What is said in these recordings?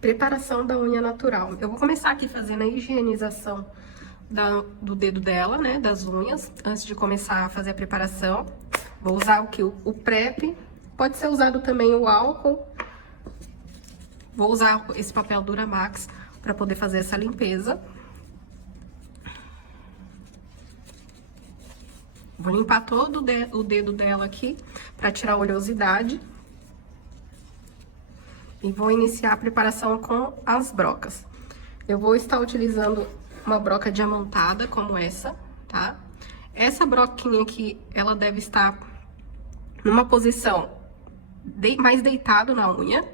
Preparação da unha natural. Eu vou começar aqui fazendo a higienização do dedo dela, né, das unhas, antes de começar a fazer a preparação. Vou usar o PrEP, pode ser usado também o álcool. Vou usar esse papel Duramax para poder fazer essa limpeza. Vou limpar todo o dedo dela aqui para tirar a oleosidade. E vou iniciar a preparação com as brocas. Eu vou estar utilizando uma broca diamantada como essa, tá? Essa broquinha aqui, ela deve estar numa posição mais deitado na unha,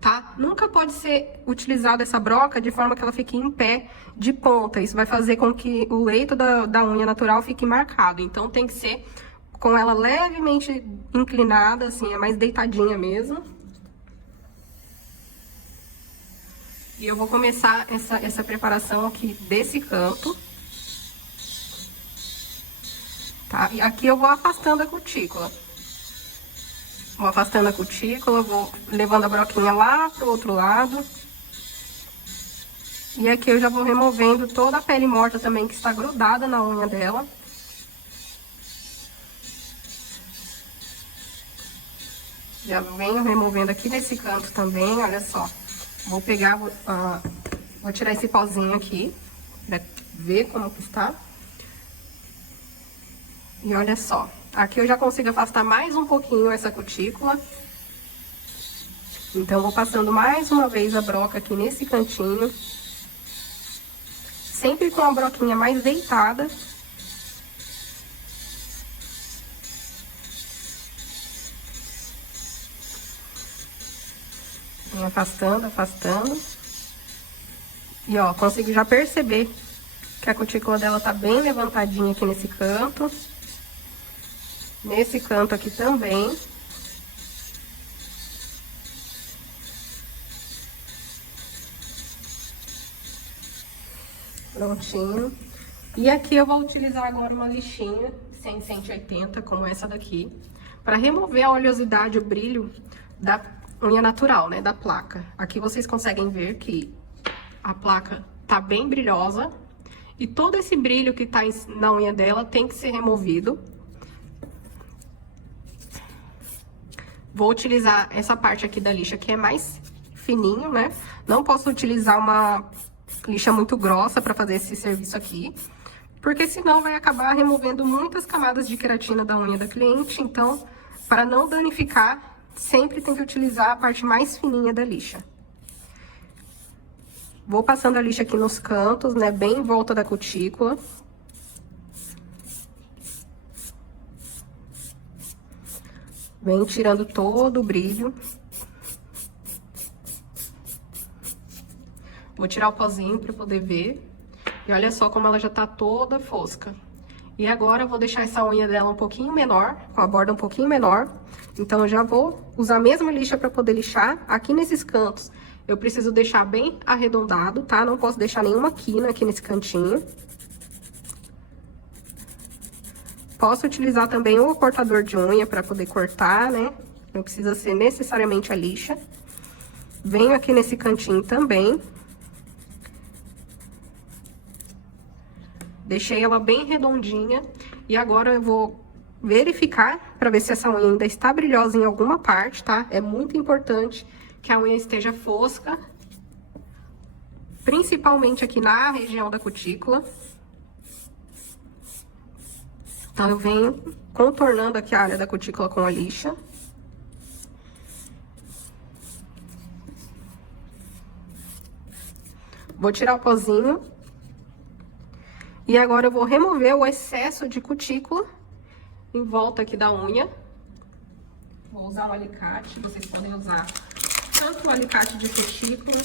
tá? Nunca pode ser utilizada essa broca de forma que ela fique em pé de ponta. Isso vai fazer com que o leito da unha natural fique marcado. Então, tem que ser com ela levemente inclinada, assim, é mais deitadinha mesmo. E eu vou começar essa preparação aqui desse canto. Tá? E aqui eu vou afastando a cutícula. Vou afastando a cutícula, vou levando a broquinha lá pro outro lado. E aqui eu já vou removendo toda a pele morta também que está grudada na unha dela. Já venho removendo aqui nesse canto também, olha só. Vou pegar, vou tirar esse pozinho aqui, pra ver como que está. E olha só, aqui eu já consigo afastar mais um pouquinho essa cutícula. Então, vou passando mais uma vez a broca aqui nesse cantinho. Sempre com a broquinha mais deitada. Vem afastando, afastando. E ó, consigo já perceber que a cutícula dela tá bem levantadinha aqui nesse canto. Nesse canto aqui também. Prontinho. E aqui eu vou utilizar agora uma lixinha 180, como essa daqui, para remover a oleosidade, o brilho da unha natural, né, da placa. Aqui vocês conseguem ver que a placa tá bem brilhosa e todo esse brilho que tá na unha dela tem que ser removido. Vou utilizar essa parte aqui da lixa que é mais fininho, né? Não posso utilizar uma lixa muito grossa para fazer esse serviço aqui, porque senão vai acabar removendo muitas camadas de queratina da unha da cliente. Então, para não danificar, sempre tem que utilizar a parte mais fininha da lixa. Vou passando a lixa aqui nos cantos, né, bem em volta da cutícula. Vem tirando todo o brilho. Vou tirar o pozinho para poder ver. E olha só como ela já tá toda fosca. E agora eu vou deixar essa unha dela um pouquinho menor, com a borda um pouquinho menor. Então, eu já vou usar a mesma lixa para poder lixar. Aqui nesses cantos, eu preciso deixar bem arredondado, tá? Não posso deixar nenhuma quina aqui nesse cantinho. Posso utilizar também o cortador de unha para poder cortar, né? Não precisa ser necessariamente a lixa. Venho aqui nesse cantinho também. Deixei ela bem redondinha. E agora eu vou verificar para ver se essa unha ainda está brilhosa em alguma parte, tá? É muito importante que a unha esteja fosca. Principalmente aqui na região da cutícula. Então, eu venho contornando aqui a área da cutícula com a lixa. Vou tirar o pozinho. E agora eu vou remover o excesso de cutícula em volta aqui da unha. Vou usar um alicate, vocês podem usar tanto o alicate de cutícula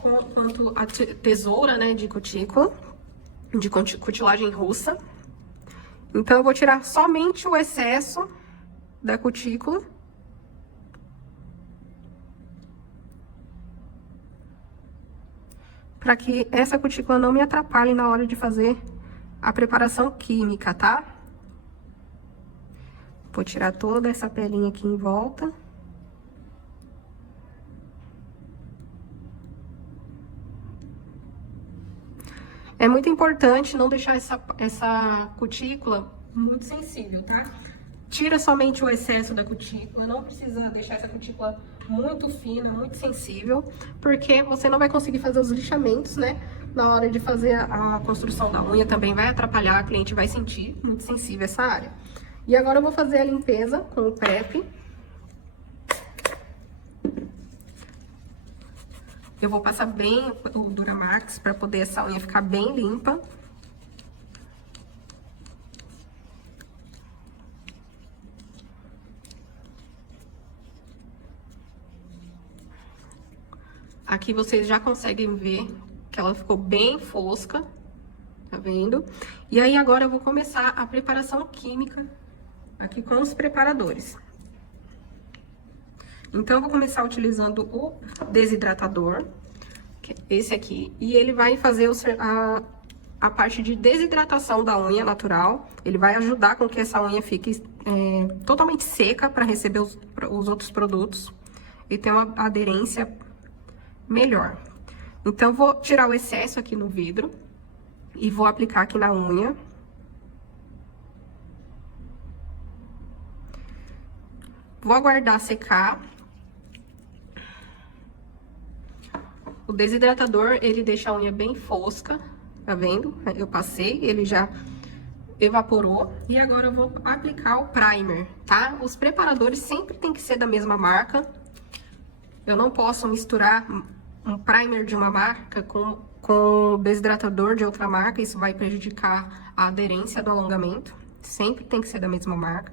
quanto a tesoura, né, de cutícula, de cutilagem russa. Então, eu vou tirar somente o excesso da cutícula. Para que essa cutícula não me atrapalhe na hora de fazer a preparação química, tá? Vou tirar toda essa pelinha aqui em volta. É muito importante não deixar essa cutícula muito sensível, tá? Tira somente o excesso da cutícula, não precisa deixar essa cutícula muito fina, muito sensível, porque você não vai conseguir fazer os lixamentos, né? Na hora de fazer a construção da unha também vai atrapalhar, a cliente vai sentir muito sensível essa área. E agora eu vou fazer a limpeza com o PrEP. Eu vou passar bem o Duramax para poder essa unha ficar bem limpa. Aqui vocês já conseguem ver que ela ficou bem fosca, tá vendo? E aí agora eu vou começar a preparação química aqui com os preparadores. Então eu vou começar utilizando o desidratador, que é esse aqui, e ele vai fazer a parte de desidratação da unha natural. Ele vai ajudar com que essa unha fique totalmente seca para receber os outros produtos e ter uma aderência melhor. Então, vou tirar o excesso aqui no vidro e vou aplicar aqui na unha. Vou aguardar secar. O desidratador, ele deixa a unha bem fosca, tá vendo? Eu passei, ele já evaporou. E agora eu vou aplicar o primer, tá? Os preparadores sempre tem que ser da mesma marca. Eu não posso misturar um primer de uma marca com o desidratador de outra marca, isso vai prejudicar a aderência do alongamento. Sempre tem que ser da mesma marca.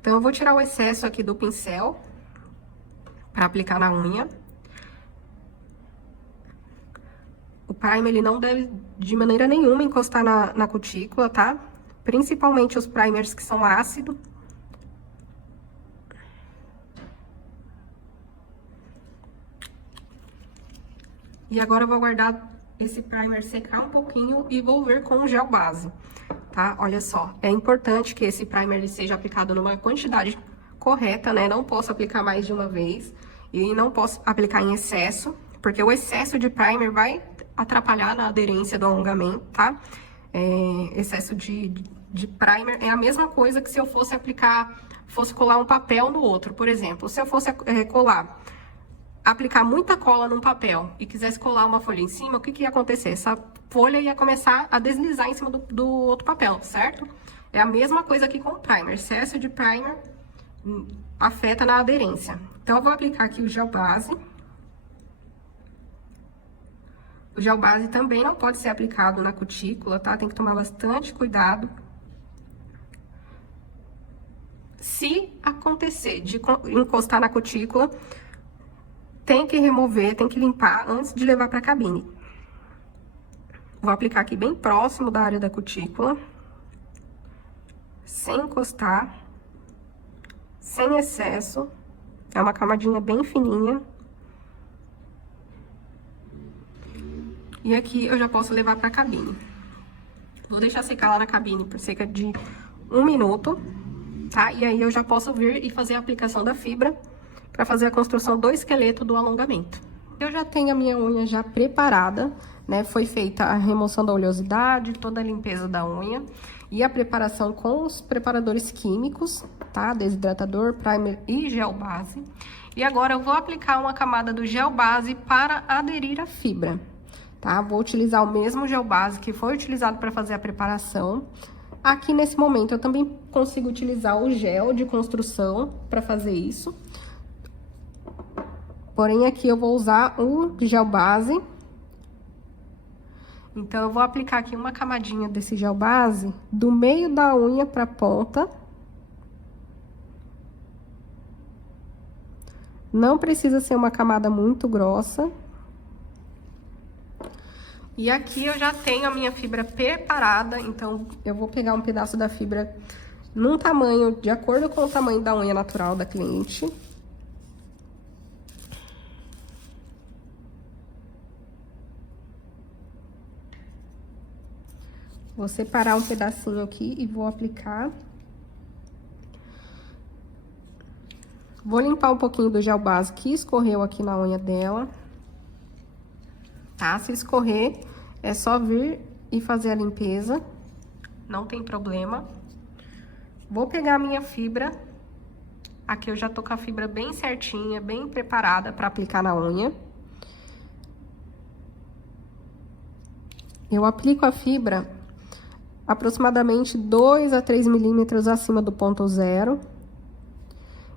Então, eu vou tirar o excesso aqui do pincel para aplicar na unha. O primer, ele não deve, de maneira nenhuma, encostar na cutícula, tá? Principalmente os primers que são ácidos. E agora eu vou aguardar esse primer secar um pouquinho e vou ver com o gel base, tá? Olha só, é importante que esse primer ele seja aplicado numa quantidade correta, né? Não posso aplicar mais de uma vez e não posso aplicar em excesso, porque o excesso de primer vai atrapalhar na aderência do alongamento, tá? Excesso de primer é a mesma coisa que se eu fosse colar um papel no outro, por exemplo. Se eu fosse aplicar muita cola num papel e quisesse colar uma folha em cima, o que ia acontecer? Essa folha ia começar a deslizar em cima do outro papel, certo? É a mesma coisa aqui com o primer. Excesso de primer afeta na aderência. Então, eu vou aplicar aqui o gel base. O gel base também não pode ser aplicado na cutícula, tá? Tem que tomar bastante cuidado. Se acontecer de encostar na cutícula, tem que remover, tem que limpar antes de levar para a cabine. Vou aplicar aqui bem próximo da área da cutícula, sem encostar, sem excesso. É uma camadinha bem fininha. E aqui eu já posso levar para a cabine. Vou deixar secar lá na cabine por cerca de 1 minuto, tá? E aí eu já posso vir e fazer a aplicação da fibra para fazer a construção do esqueleto do alongamento. Eu já tenho a minha unha já preparada, né? Foi feita a remoção da oleosidade, toda a limpeza da unha e a preparação com os preparadores químicos, tá? Desidratador, primer e gel base. E agora eu vou aplicar uma camada do gel base para aderir à fibra, tá? Vou utilizar o mesmo gel base que foi utilizado para fazer a preparação. Aqui nesse momento eu também consigo utilizar o gel de construção para fazer isso. Porém, aqui eu vou usar o gel base. Então, eu vou aplicar aqui uma camadinha desse gel base do meio da unha pra ponta. Não precisa ser uma camada muito grossa. E aqui eu já tenho a minha fibra preparada, então eu vou pegar um pedaço da fibra num tamanho, de acordo com o tamanho da unha natural da cliente. Vou separar um pedacinho aqui e vou aplicar. Vou limpar um pouquinho do gel base que escorreu aqui na unha dela. Tá? Se escorrer, é só vir e fazer a limpeza, não tem problema. Vou pegar a minha fibra, aqui eu já tô com a fibra bem certinha, bem preparada para aplicar na unha. Eu aplico a fibra aproximadamente 2 a 3 milímetros acima do ponto zero.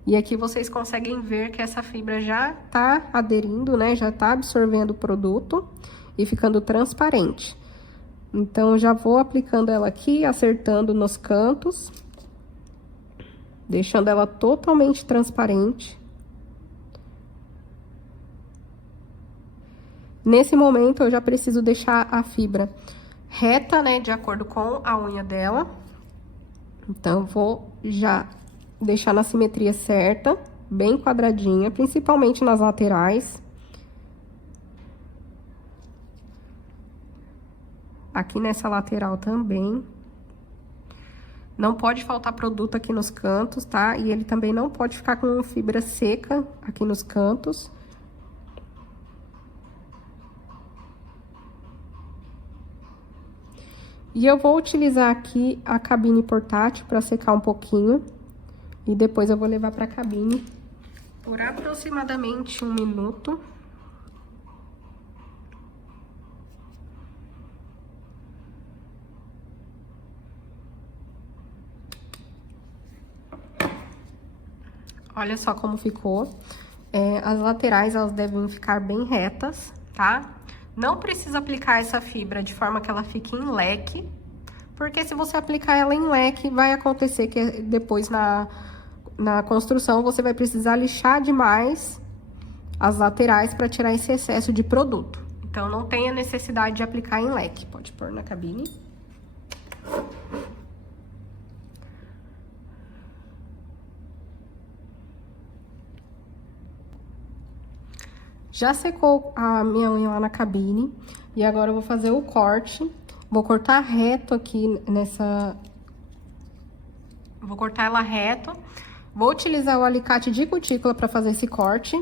E aqui vocês conseguem ver que essa fibra já tá aderindo, né? Já tá absorvendo o produto e ficando transparente. Então, já vou aplicando ela aqui, acertando nos cantos, deixando ela totalmente transparente. Nesse momento, eu já preciso deixar a fibra reta, né? De acordo com a unha dela. Então, vou já deixar na simetria certa, bem quadradinha, principalmente nas laterais. Aqui nessa lateral também. Não pode faltar produto aqui nos cantos, tá? E ele também não pode ficar com fibra seca aqui nos cantos. E eu vou utilizar aqui a cabine portátil para secar um pouquinho. E depois eu vou levar para a cabine por aproximadamente 1 minuto. Olha só como ficou. As laterais, elas devem ficar bem retas, tá? Não precisa aplicar essa fibra de forma que ela fique em leque, porque se você aplicar ela em leque, vai acontecer que depois na construção você vai precisar lixar demais as laterais para tirar esse excesso de produto. Então, não tem a necessidade de aplicar em leque. Pode pôr na cabine. Já secou a minha unha lá na cabine. E agora eu vou fazer o corte. Vou cortar reto aqui nessa... Vou cortar ela reto. Vou utilizar o alicate de cutícula para fazer esse corte.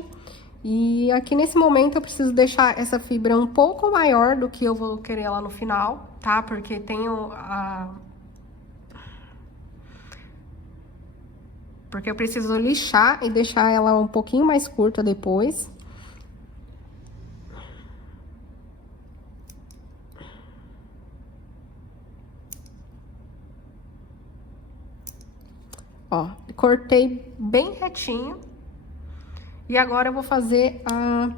E aqui nesse momento eu preciso deixar essa fibra um pouco maior do que eu vou querer lá no final, tá? Porque tenho Porque eu preciso lixar e deixar ela um pouquinho mais curta depois. Ó, cortei bem retinho. E agora eu vou fazer a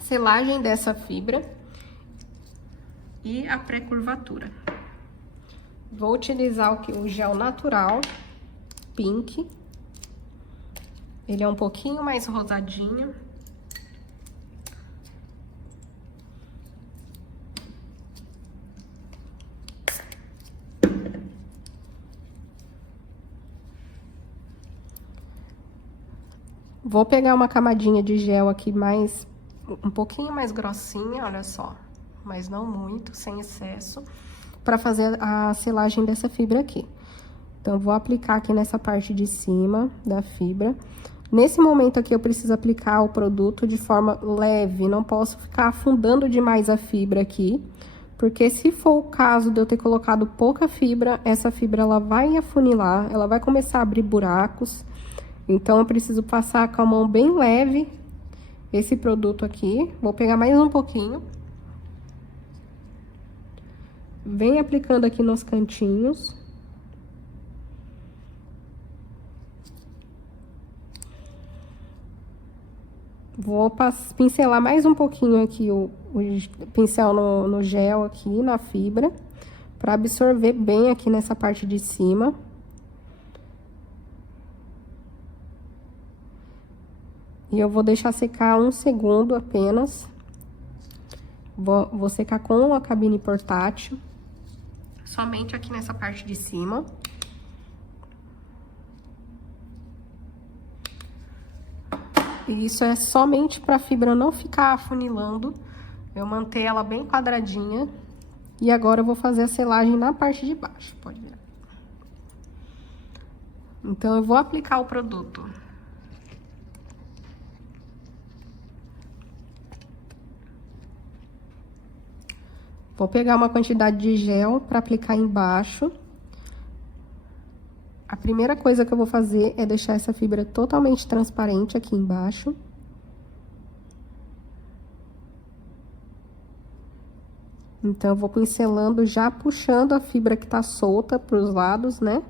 selagem dessa fibra e a pré-curvatura. Vou utilizar o gel natural Pink. Ele é um pouquinho mais rosadinho. Vou pegar uma camadinha de gel aqui um pouquinho mais grossinha, olha só, mas não muito, sem excesso, para fazer a selagem dessa fibra aqui. Então, vou aplicar aqui nessa parte de cima da fibra. Nesse momento aqui, eu preciso aplicar o produto de forma leve, não posso ficar afundando demais a fibra aqui, porque se for o caso de eu ter colocado pouca fibra, essa fibra ela vai afunilar, ela vai começar a abrir buracos. Então, eu preciso passar com a mão bem leve esse produto aqui. Vou pegar mais um pouquinho. Vem aplicando aqui nos cantinhos. Vou pincelar mais um pouquinho aqui o pincel no gel aqui, na fibra, para absorver bem aqui nessa parte de cima. E eu vou deixar secar 1 segundo apenas. Vou secar com a cabine portátil. Somente aqui nessa parte de cima. E isso é somente para a fibra não ficar afunilando. Eu manter ela bem quadradinha. E agora eu vou fazer a selagem na parte de baixo, pode ver. Então, eu vou aplicar o produto. Vou pegar uma quantidade de gel para aplicar embaixo. A primeira coisa que eu vou fazer é deixar essa fibra totalmente transparente aqui embaixo. Então, eu vou pincelando, já puxando a fibra que tá solta pros lados, né?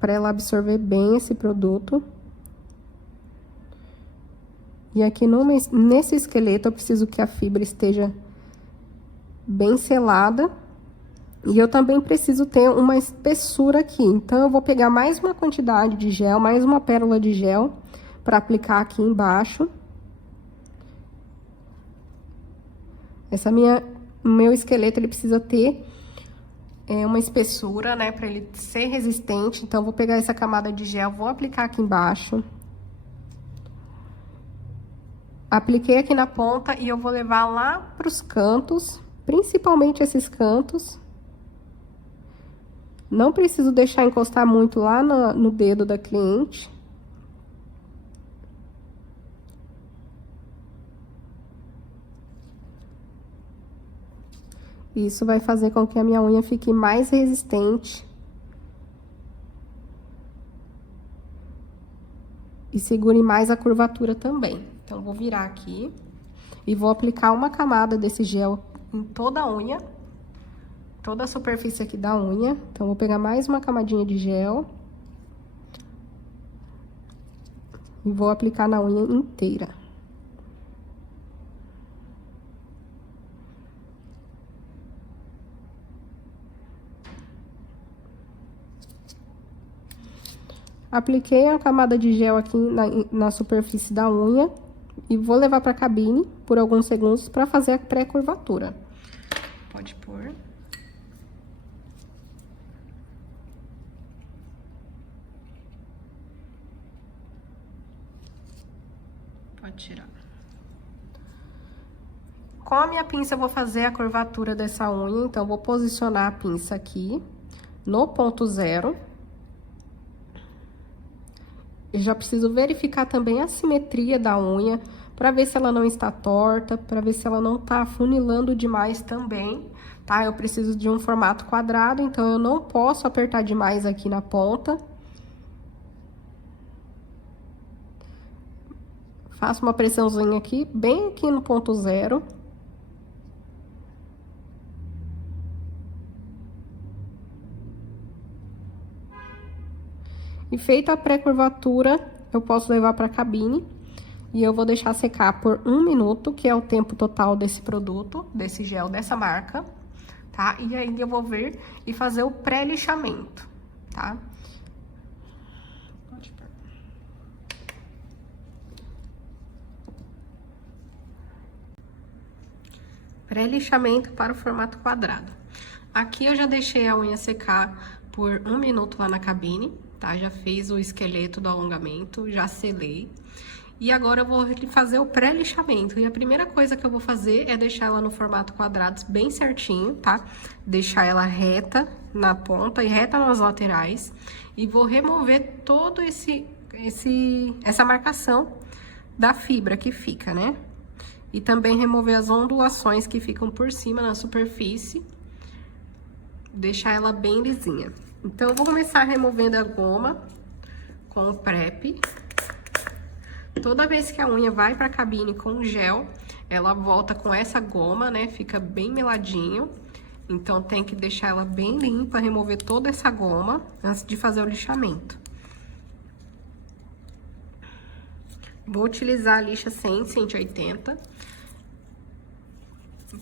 Pra ela absorver bem esse produto. E aqui nesse esqueleto, eu preciso que a fibra esteja bem selada. E eu também preciso ter uma espessura aqui. Então, eu vou pegar mais uma quantidade de gel, mais uma pérola de gel, pra aplicar aqui embaixo. Meu esqueleto, ele precisa ter uma espessura, né, pra ele ser resistente. Então, eu vou pegar essa camada de gel, vou aplicar aqui embaixo. Apliquei aqui na ponta e eu vou levar lá pros cantos, principalmente esses cantos. Não preciso deixar encostar muito lá no dedo da cliente. Isso vai fazer com que a minha unha fique mais resistente. E segure mais a curvatura também. Então, vou virar aqui e vou aplicar uma camada desse gel em toda a unha. Toda a superfície aqui da unha. Então, vou pegar mais uma camadinha de gel. E vou aplicar na unha inteira. Apliquei a camada de gel aqui na superfície da unha e vou levar para a cabine por alguns segundos para fazer a pré-curvatura. Pode pôr. Pode tirar. Com a minha pinça eu vou fazer a curvatura dessa unha, então eu vou posicionar a pinça aqui no ponto zero. Eu já preciso verificar também a simetria da unha, para ver se ela não está torta, para ver se ela não tá afunilando demais também, tá? Eu preciso de um formato quadrado, então eu não posso apertar demais aqui na ponta. Faço uma pressãozinha aqui, bem aqui no ponto zero. E feita a pré-curvatura, eu posso levar para a cabine e eu vou deixar secar por 1 minuto, que é o tempo total desse produto, desse gel, dessa marca, tá? E aí eu vou vir e fazer o pré-lixamento, tá? Pré-lixamento para o formato quadrado. Aqui eu já deixei a unha secar por 1 minuto lá na cabine, tá? Já fiz o esqueleto do alongamento, já selei. E agora eu vou fazer o pré-lixamento. E a primeira coisa que eu vou fazer é deixar ela no formato quadrado bem certinho, tá? Deixar ela reta na ponta e reta nas laterais. E vou remover todo essa marcação da fibra que fica, né? E também remover as ondulações que ficam por cima na superfície. Deixar ela bem lisinha. Então, eu vou começar removendo a goma com o prep. Toda vez que a unha vai pra cabine com gel, ela volta com essa goma, né? Fica bem meladinho. Então, tem que deixar ela bem limpa, remover toda essa goma antes de fazer o lixamento. Vou utilizar a lixa 100, 180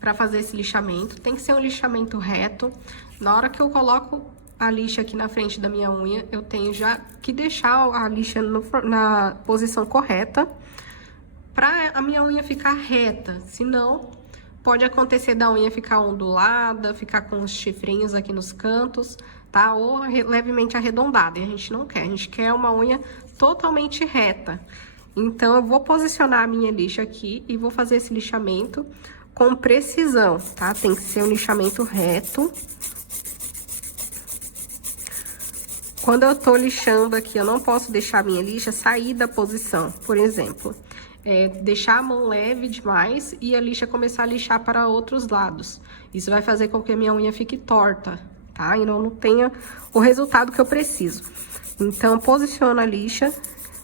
para fazer esse lixamento. Tem que ser um lixamento reto. Na hora que eu coloco a lixa aqui na frente da minha unha, eu tenho já que deixar a lixa na posição correta para a minha unha ficar reta. Senão, pode acontecer da unha ficar ondulada, ficar com os chifrinhos aqui nos cantos, tá? Ou levemente arredondada. E a gente não quer. A gente quer uma unha totalmente reta. Então, eu vou posicionar a minha lixa aqui e vou fazer esse lixamento com precisão, tá? Tem que ser um lixamento reto. Quando eu tô lixando aqui, eu não posso deixar a minha lixa sair da posição. Por exemplo, deixar a mão leve demais e a lixa começar a lixar para outros lados. Isso vai fazer com que a minha unha fique torta, tá? E não tenha o resultado que eu preciso. Então, posiciono a lixa,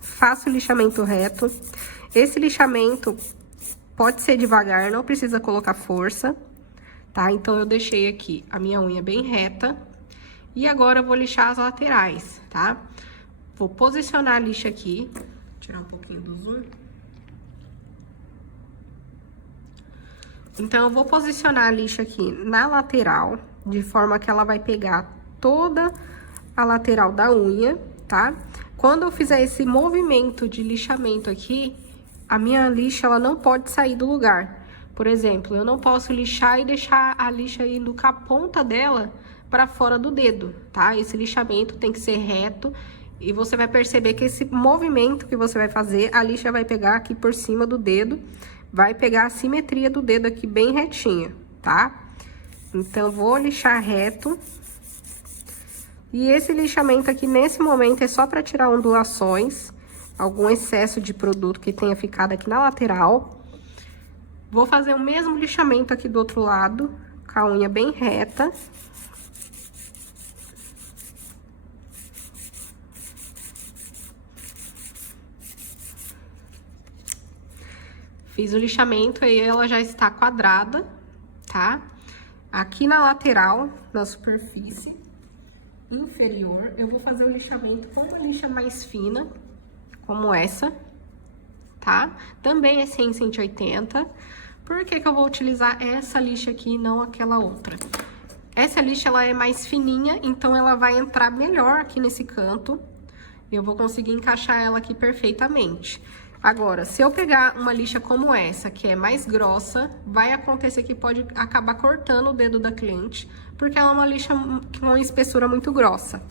faço o lixamento reto. Esse lixamento pode ser devagar, não precisa colocar força, tá? Então, eu deixei aqui a minha unha bem reta. E agora, eu vou lixar as laterais, tá? Vou posicionar a lixa aqui. Vou tirar um pouquinho do zoom. Então, eu vou posicionar a lixa aqui na lateral, de forma que ela vai pegar toda a lateral da unha, tá? Quando eu fizer esse movimento de lixamento aqui, a minha lixa, ela não pode sair do lugar. Por exemplo, eu não posso lixar e deixar a lixa indo com a ponta dela para fora do dedo, tá? Esse lixamento tem que ser reto e você vai perceber que esse movimento que você vai fazer, a lixa vai pegar aqui por cima do dedo, vai pegar a simetria do dedo aqui bem retinha, tá? Então, vou lixar reto. E esse lixamento aqui, nesse momento, é só para tirar ondulações, algum excesso de produto que tenha ficado aqui na lateral. Vou fazer o mesmo lixamento aqui do outro lado, com a unha bem reta. Fiz o lixamento, aí ela já está quadrada, tá? Aqui na lateral, na superfície inferior, eu vou fazer o lixamento com uma lixa mais fina, como essa, tá? Também é 100, 180. Por que que eu vou utilizar essa lixa aqui e não aquela outra? Essa lixa, ela é mais fininha, então ela vai entrar melhor aqui nesse canto. Eu vou conseguir encaixar ela aqui perfeitamente. Agora, se eu pegar uma lixa como essa, que é mais grossa, vai acontecer que pode acabar cortando o dedo da cliente, porque ela é uma lixa com uma espessura muito grossa,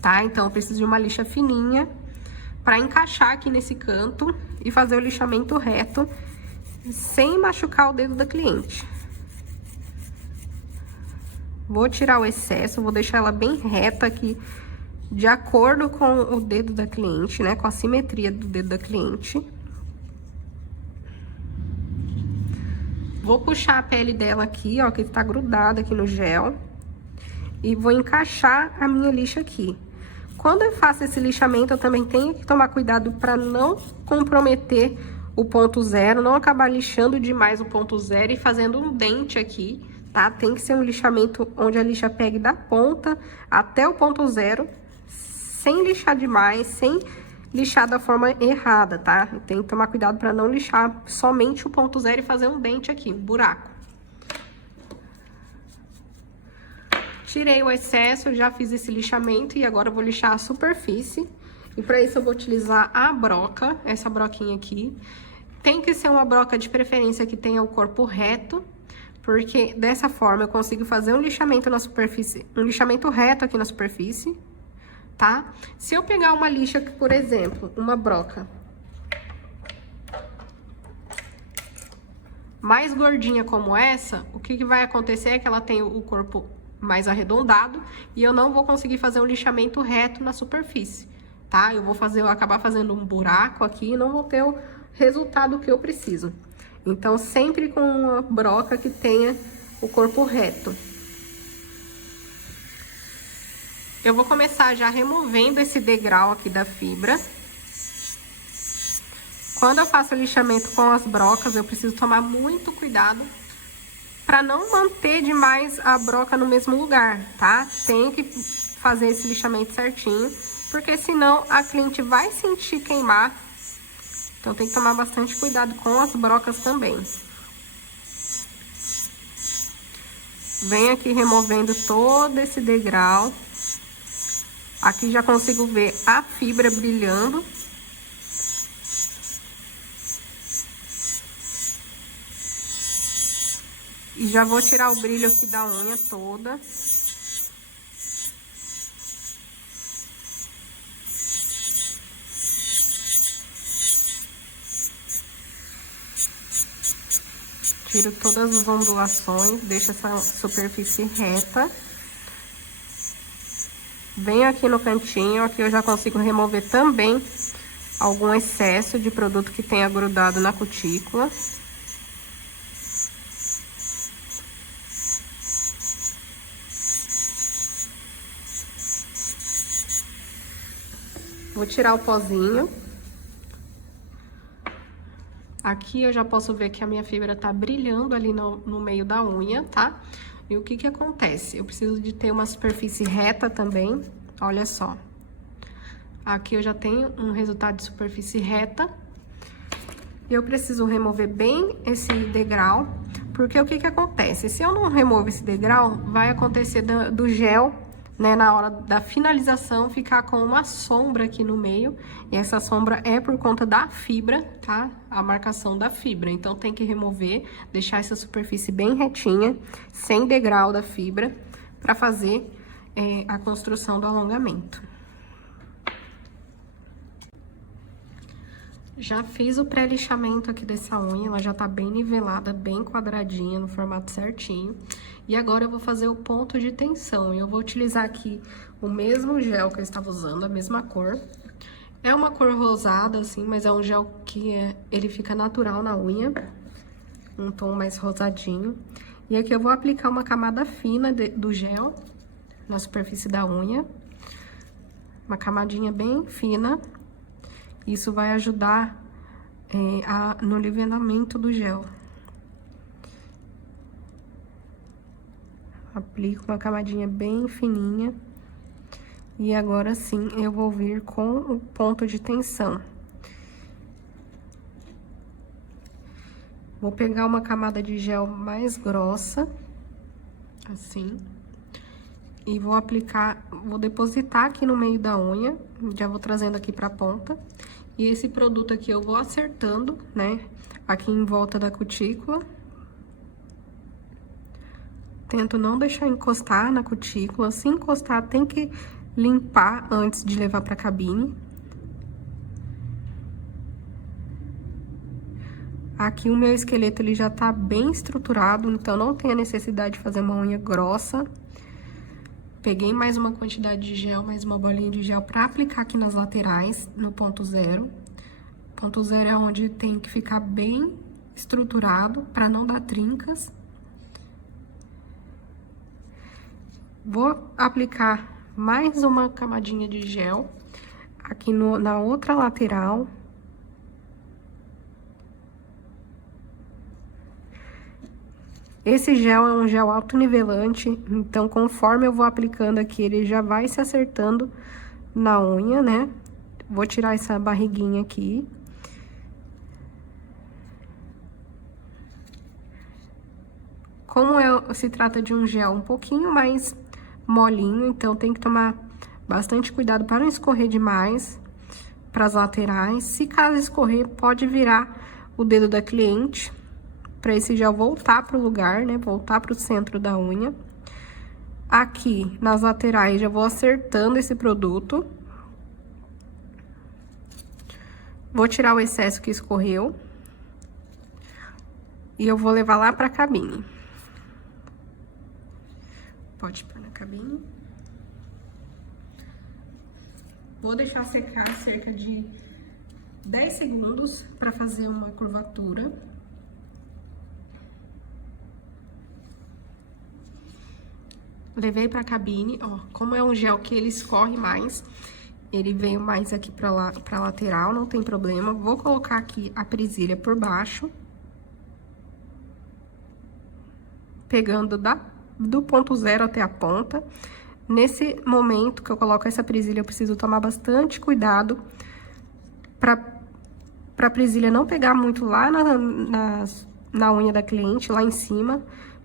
tá? Então, eu preciso de uma lixa fininha para encaixar aqui nesse canto e fazer o lixamento reto, sem machucar o dedo da cliente. Vou tirar o excesso, vou deixar ela bem reta aqui, de acordo com o dedo da cliente, né? Com a simetria do dedo da cliente. Vou puxar a pele dela aqui, ó, que tá grudada aqui no gel. E vou encaixar a minha lixa aqui. Quando eu faço esse lixamento, eu também tenho que tomar cuidado para não comprometer o ponto zero, não acabar lixando demais o ponto zero e fazendo um dente aqui, tá? Tem que ser um lixamento onde a lixa pegue da ponta até o ponto zero, sem lixar demais, sem lixar da forma errada, tá? Tem que tomar cuidado para não lixar somente o ponto zero e fazer um dente aqui, um buraco. Tirei o excesso, já fiz esse lixamento e agora eu vou lixar a superfície. E para isso eu vou utilizar a broca, essa broquinha aqui. Tem que ser uma broca de preferência que tenha o corpo reto, porque dessa forma eu consigo fazer um lixamento na superfície, um lixamento reto aqui na superfície. Tá? Se eu pegar uma lixa, por exemplo, uma broca mais gordinha como essa, o que vai acontecer é que ela tem o corpo mais arredondado e eu não vou conseguir fazer um lixamento reto na superfície, tá? Eu vou acabar fazendo um buraco aqui e não vou ter o resultado que eu preciso. Então, sempre com uma broca que tenha o corpo reto. Eu vou começar já removendo esse degrau aqui da fibra. Quando eu faço o lixamento com as brocas, eu preciso tomar muito cuidado para não manter demais a broca no mesmo lugar, tá? Tem que fazer esse lixamento certinho, porque senão a cliente vai sentir queimar. Então, tem que tomar bastante cuidado com as brocas também. Venho aqui removendo todo esse degrau. Aqui já consigo ver a fibra brilhando. E já vou tirar o brilho aqui da unha toda. Tiro todas as ondulações, deixo essa superfície reta. Venho aqui no cantinho, aqui eu já consigo remover também algum excesso de produto que tenha grudado na cutícula. Vou tirar o pozinho. Aqui eu já posso ver que a minha fibra tá brilhando ali no meio da unha, tá? E o que que acontece? Eu preciso de ter uma superfície reta também, olha só. Aqui eu já tenho um resultado de superfície reta. Eu preciso remover bem esse degrau, porque o que que acontece? Se eu não remover esse degrau, vai acontecer do gel, né, na hora da finalização, ficar com uma sombra aqui no meio. E essa sombra é por conta da fibra, tá? A marcação da fibra. Então, tem que remover, deixar essa superfície bem retinha, sem degrau da fibra, pra fazer a construção do alongamento. Já fiz o pré-lixamento aqui dessa unha, ela já tá bem nivelada, bem quadradinha, no formato certinho. E agora eu vou fazer o ponto de tensão. Eu vou utilizar aqui o mesmo gel que eu estava usando, a mesma cor. É uma cor rosada, assim, mas é um gel que ele fica natural na unha. Um tom mais rosadinho. E aqui eu vou aplicar uma camada fina do gel na superfície da unha. Uma camadinha bem fina. Isso vai ajudar no nivelamento do gel. Aplico uma camadinha bem fininha. E agora sim, eu vou vir com o ponto de tensão. Vou pegar uma camada de gel mais grossa, assim. E vou aplicar, vou depositar aqui no meio da unha, já vou trazendo aqui pra ponta. E esse produto aqui eu vou acertando, né, aqui em volta da cutícula. Tento não deixar encostar na cutícula, se encostar tem que limpar antes de levar pra cabine. Aqui o meu esqueleto ele já tá bem estruturado, então não tem a necessidade de fazer uma unha grossa. Peguei mais uma quantidade de gel, mais uma bolinha de gel pra aplicar aqui nas laterais, no ponto zero. Ponto zero é onde tem que ficar bem estruturado, pra não dar trincas. Vou aplicar mais uma camadinha de gel aqui na outra lateral. Esse gel é um gel autonivelante, então conforme eu vou aplicando aqui, ele já vai se acertando na unha, né? Vou tirar essa barriguinha aqui. Como se trata de um gel um pouquinho mais molinho, então tem que tomar bastante cuidado para não escorrer demais para as laterais. Se caso escorrer, pode virar o dedo da cliente, para esse gel voltar pro lugar, né? Voltar pro centro da unha. Aqui, nas laterais, já vou acertando esse produto. Vou tirar o excesso que escorreu. E eu vou levar lá pra cabine. Pode pôr na cabine. Vou deixar secar cerca de 10 segundos para fazer uma curvatura. Levei pra cabine, ó, como é um gel que ele escorre mais, ele veio mais aqui pra lateral, não tem problema. Vou colocar aqui a presilha por baixo. Pegando do ponto zero até a ponta. Nesse momento que eu coloco essa presilha, eu preciso tomar bastante cuidado pra presilha não pegar muito lá na unha da cliente, lá em cima,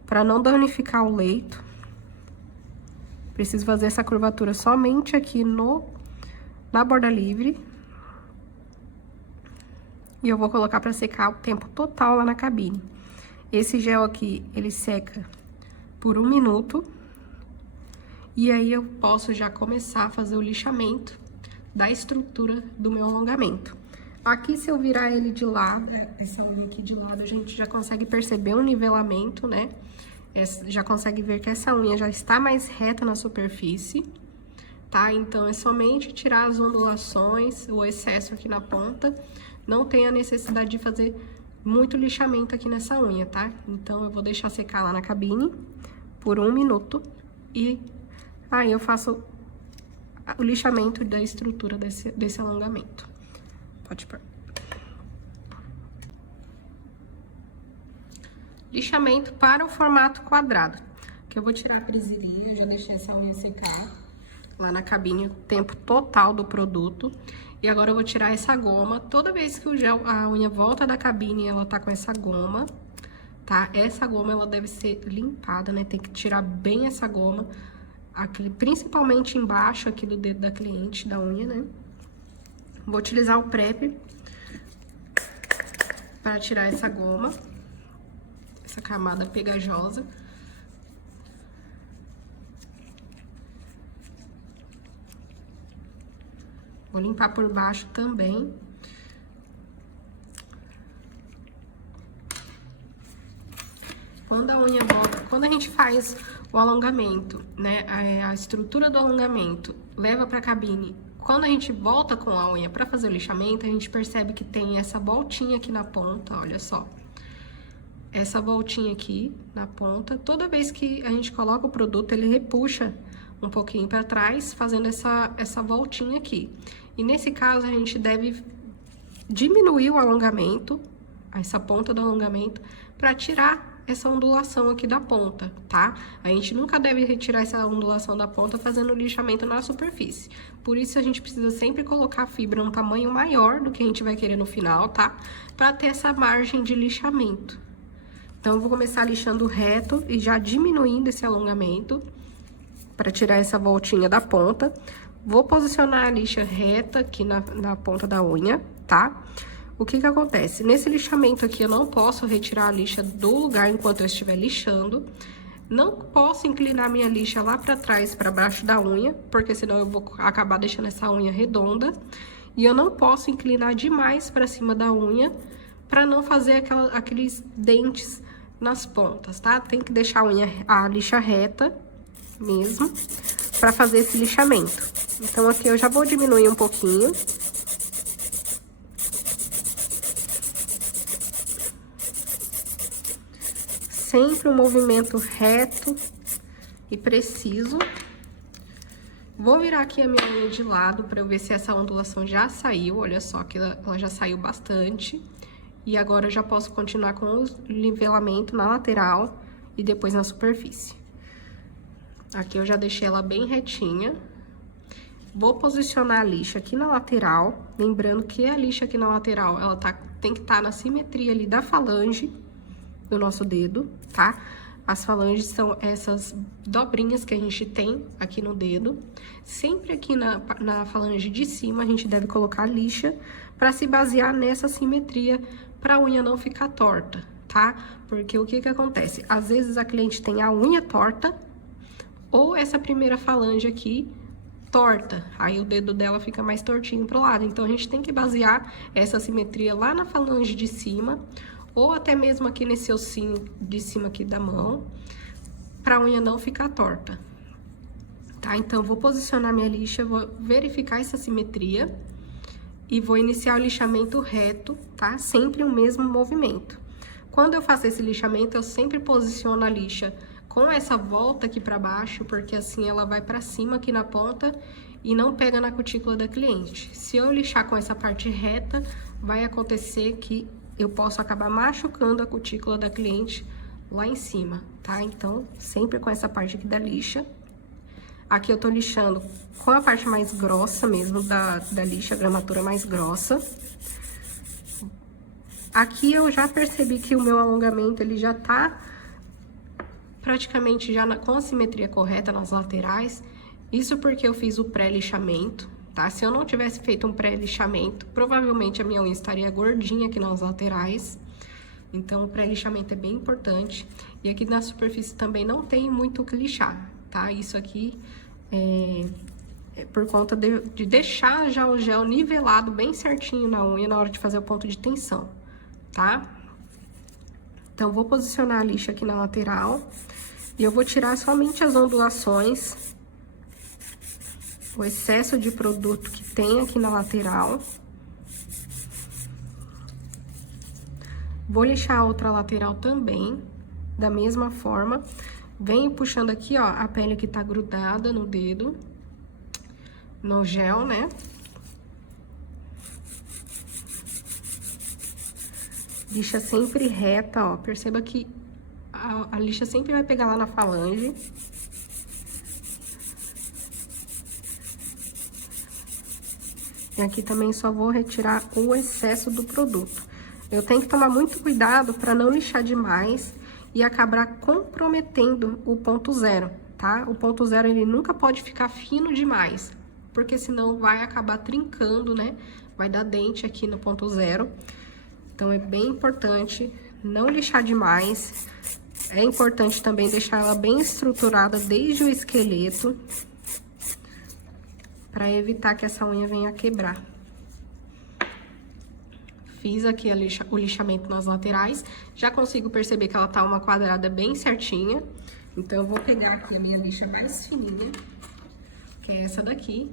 pra não danificar o leito. Preciso fazer essa curvatura somente aqui na borda livre. E eu vou colocar pra secar o tempo total lá na cabine. Esse gel aqui, ele seca por 1 minuto. E aí eu posso já começar a fazer o lixamento da estrutura do meu alongamento. Aqui, se eu virar ele de lado, essa unha aqui de lado, a gente já consegue perceber um nivelamento, né? Já consegue ver que essa unha já está mais reta na superfície. tá? Então, é somente tirar as ondulações, o excesso aqui na ponta. Não tem a necessidade de fazer muito lixamento aqui nessa unha, tá? Então, eu vou deixar secar lá na cabine por 1 minuto e aí eu faço o lixamento da estrutura desse alongamento. Pode pôr. Lixamento para o formato quadrado, que eu vou tirar a presilha, eu já deixei essa unha secar lá na cabine o tempo total do produto. E agora eu vou tirar essa goma. Toda vez que a unha volta da cabine, ela tá com essa goma, tá? Essa goma, ela deve ser limpada, né? Tem que tirar bem essa goma, principalmente embaixo aqui do dedo da cliente, da unha, né? Vou utilizar o prep para tirar essa goma, essa camada pegajosa. Vou limpar por baixo também. Quando a unha volta, quando a gente faz o alongamento, né, a estrutura do alongamento leva pra cabine, quando a gente volta com a unha pra fazer o lixamento, a gente percebe que tem essa voltinha aqui na ponta, olha só. Essa voltinha aqui na ponta, toda vez que a gente coloca o produto, ele repuxa um pouquinho para trás, fazendo essa voltinha aqui. E nesse caso, a gente deve diminuir o alongamento, essa ponta do alongamento, para tirar essa ondulação aqui da ponta, tá? A gente nunca deve retirar essa ondulação da ponta fazendo o lixamento na superfície. Por isso, a gente precisa sempre colocar a fibra um tamanho maior do que a gente vai querer no final, tá? Para ter essa margem de lixamento. Então, eu vou começar lixando reto e já diminuindo esse alongamento para tirar essa voltinha da ponta. Vou posicionar a lixa reta aqui na ponta da unha, tá? O que que acontece? Nesse lixamento aqui, eu não posso retirar a lixa do lugar enquanto eu estiver lixando. Não posso inclinar minha lixa lá pra trás, pra baixo da unha, porque senão eu vou acabar deixando essa unha redonda. E eu não posso inclinar demais pra cima da unha, pra não fazer aqueles dentes nas pontas, tá? Tem que deixar a lixa reta mesmo, pra fazer esse lixamento. Então, aqui eu já vou diminuir um pouquinho. Sempre um movimento reto e preciso. Vou virar aqui a minha unha de lado pra eu ver se essa ondulação já saiu. Olha só que ela já saiu bastante. E agora eu já posso continuar com o nivelamento na lateral e depois na superfície. Aqui eu já deixei ela bem retinha. Vou posicionar a lixa aqui na lateral. Lembrando que a lixa aqui na lateral, ela tem que estar na simetria ali da falange do nosso dedo, tá? As falanges são essas dobrinhas que a gente tem aqui no dedo. Sempre aqui na falange de cima, a gente deve colocar a lixa para se basear nessa simetria, para a unha não ficar torta, tá? Porque o que que acontece? Às vezes a cliente tem a unha torta, ou essa primeira falange aqui torta, aí o dedo dela fica mais tortinho pro lado. Então, a gente tem que basear essa simetria lá na falange de cima, ou até mesmo aqui nesse ossinho de cima aqui da mão, pra unha não ficar torta, tá? Então, vou posicionar minha lixa, vou verificar essa simetria e vou iniciar o lixamento reto, tá? Sempre o mesmo movimento. Quando eu faço esse lixamento, eu sempre posiciono a lixa com essa volta aqui pra baixo, porque assim ela vai pra cima aqui na ponta e não pega na cutícula da cliente. Se eu lixar com essa parte reta, vai acontecer que eu posso acabar machucando a cutícula da cliente lá em cima, tá? Então, sempre com essa parte aqui da lixa. Aqui eu tô lixando com a parte mais grossa mesmo da lixa, a gramatura mais grossa. Aqui eu já percebi que o meu alongamento, ele já tá praticamente já com a simetria correta nas laterais. Isso porque eu fiz o pré-lixamento, tá? Se eu não tivesse feito um pré-lixamento, provavelmente a minha unha estaria gordinha aqui nas laterais. Então, o pré-lixamento é bem importante. E aqui na superfície também não tem muito o que lixar, tá? Isso aqui é por conta de deixar já o gel nivelado bem certinho na unha na hora de fazer o ponto de tensão, tá? Então, vou posicionar a lixa aqui na lateral e eu vou tirar somente as ondulações o excesso de produto que tem aqui na lateral. Vou lixar a outra lateral também, da mesma forma. Venho puxando aqui, ó, a pele que tá grudada no dedo, no gel, né? Lixa sempre reta, ó. Perceba que a lixa sempre vai pegar lá na falange. E aqui também só vou retirar o excesso do produto. Eu tenho que tomar muito cuidado para não lixar demais e acabar comprometendo o ponto zero, tá? O ponto zero, ele nunca pode ficar fino demais, porque senão vai acabar trincando, né? Vai dar dente aqui no ponto zero. Então, é bem importante não lixar demais. É importante também deixar ela bem estruturada desde o esqueleto, para evitar que essa unha venha a quebrar. Fiz aqui o lixamento nas laterais, já consigo perceber que ela tá uma quadrada bem certinha. Então, eu vou pegar aqui a minha lixa mais fininha, que é essa daqui,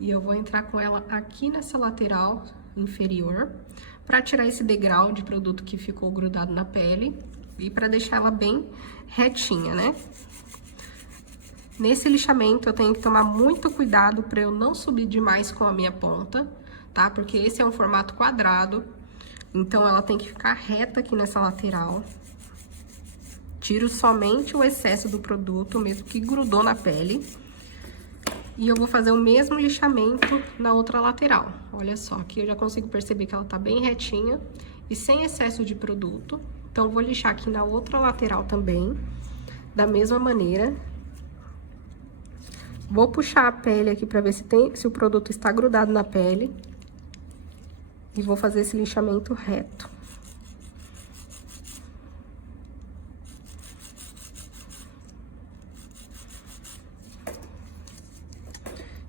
e eu vou entrar com ela aqui nessa lateral inferior, para tirar esse degrau de produto que ficou grudado na pele e para deixar ela bem retinha, né? Nesse lixamento, eu tenho que tomar muito cuidado para eu não subir demais com a minha ponta, tá? Porque esse é um formato quadrado, então ela tem que ficar reta aqui nessa lateral. Tiro somente o excesso do produto, mesmo que grudou na pele. E eu vou fazer o mesmo lixamento na outra lateral. Olha só, aqui eu já consigo perceber que ela tá bem retinha e sem excesso de produto. Então, eu vou lixar aqui na outra lateral também, da mesma maneira. Vou puxar a pele aqui pra ver se o produto está grudado na pele. E vou fazer esse lixamento reto.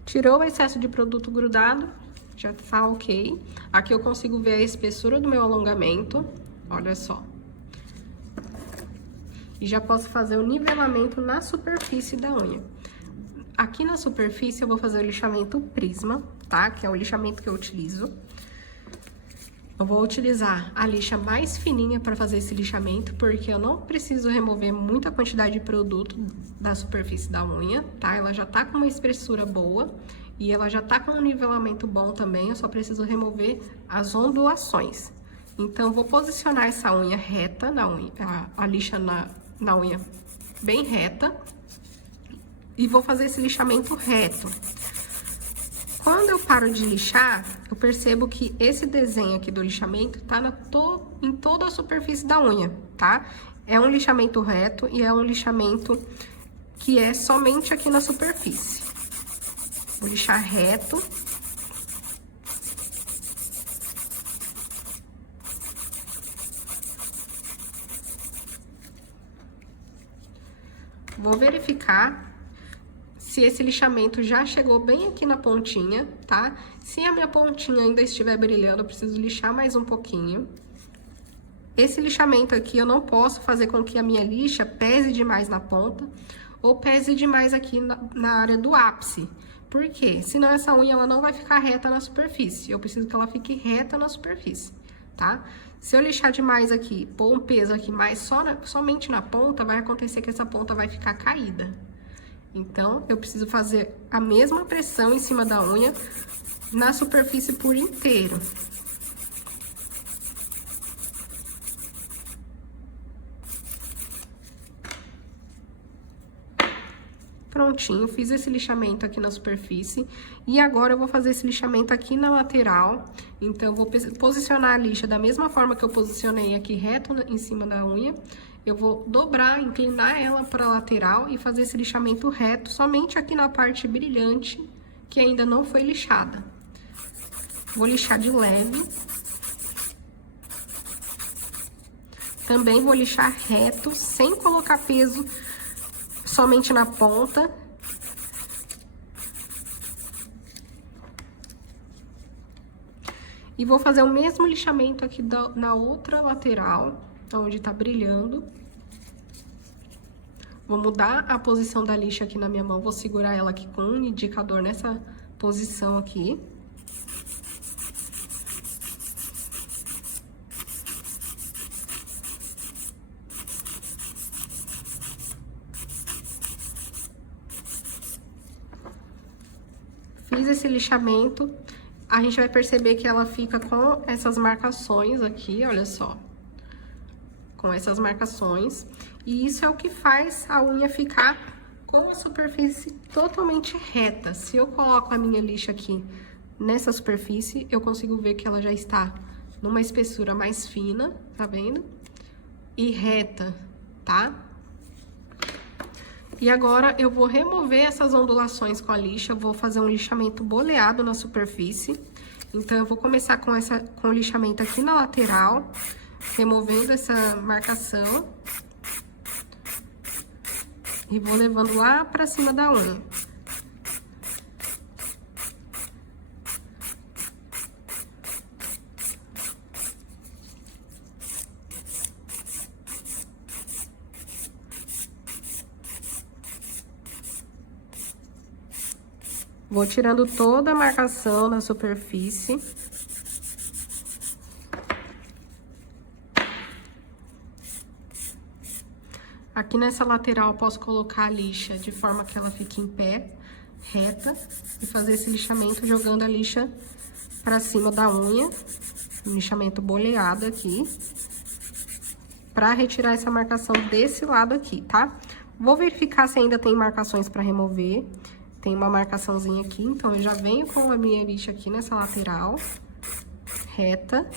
Tirou o excesso de produto grudado, já tá ok. Aqui eu consigo ver a espessura do meu alongamento, olha só. E já posso fazer o nivelamento na superfície da unha. Aqui na superfície eu vou fazer o lixamento prisma, tá? Que é o lixamento que eu utilizo. Eu vou utilizar a lixa mais fininha para fazer esse lixamento, porque eu não preciso remover muita quantidade de produto da superfície da unha, tá? Ela já tá com uma espessura boa e ela já tá com um nivelamento bom também, eu só preciso remover as ondulações. Então, vou posicionar essa unha reta na unha, a lixa na unha bem reta, e vou fazer esse lixamento reto. Quando eu paro de lixar, eu percebo que esse desenho aqui do lixamento tá em toda a superfície da unha, tá? É um lixamento reto e é um lixamento que é somente aqui na superfície. Vou lixar reto. Vou verificar se esse lixamento já chegou bem aqui na pontinha, tá? Se a minha pontinha ainda estiver brilhando, eu preciso lixar mais um pouquinho. Esse lixamento aqui eu não posso fazer com que a minha lixa pese demais na ponta ou pese demais aqui na área do ápice. Por quê? Senão essa unha ela não vai ficar reta na superfície. Eu preciso que ela fique reta na superfície, tá? Se eu lixar demais aqui, pôr um peso aqui mais somente na ponta, vai acontecer que essa ponta vai ficar caída. Então, eu preciso fazer a mesma pressão em cima da unha na superfície por inteiro. Prontinho, fiz esse lixamento aqui na superfície. E agora eu vou fazer esse lixamento aqui na lateral. Então, eu vou posicionar a lixa da mesma forma que eu posicionei aqui reto em cima da unha. Eu vou dobrar, inclinar ela para a lateral e fazer esse lixamento reto somente aqui na parte brilhante, que ainda não foi lixada. Vou lixar de leve. Também vou lixar reto, sem colocar peso, somente na ponta. E vou fazer o mesmo lixamento aqui na outra lateral, onde tá brilhando. Vou mudar a posição da lixa aqui na minha mão, vou segurar ela aqui com um indicador nessa posição aqui. Fiz esse lixamento, a gente vai perceber que ela fica com essas marcações aqui, olha só. Com essas marcações. E isso é o que faz a unha ficar com uma superfície totalmente reta. Se eu coloco a minha lixa aqui nessa superfície, eu consigo ver que ela já está numa espessura mais fina, tá vendo? E reta, tá? E agora, eu vou remover essas ondulações com a lixa, vou fazer um lixamento boleado na superfície. Então, eu vou começar com o lixamento aqui na lateral, removendo essa marcação. E vou levando lá pra cima da unha. Vou tirando toda a marcação na superfície. Aqui nessa lateral, eu posso colocar a lixa de forma que ela fique em pé, reta, e fazer esse lixamento jogando a lixa pra cima da unha. Um lixamento boleado aqui, pra retirar essa marcação desse lado aqui, tá? Vou verificar se ainda tem marcações pra remover. Tem uma marcaçãozinha aqui, então eu já venho com a minha lixa aqui nessa lateral, reta.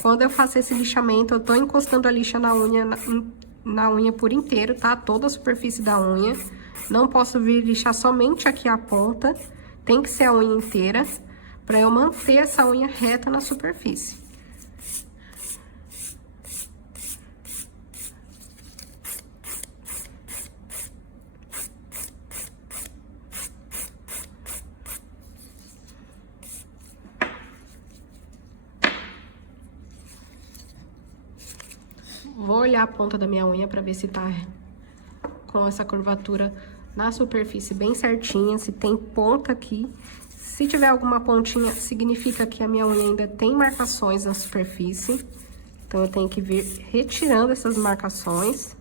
Quando eu faço esse lixamento, eu tô encostando a lixa na unha por inteiro, tá? Toda a superfície da unha. Não posso vir lixar somente aqui a ponta, tem que ser a unha inteira, pra eu manter essa unha reta na superfície. Vou olhar a ponta da minha unha pra ver se tá com essa curvatura na superfície bem certinha, se tem ponta aqui. Se tiver alguma pontinha, significa que a minha unha ainda tem marcações na superfície. Então, eu tenho que vir retirando essas marcações.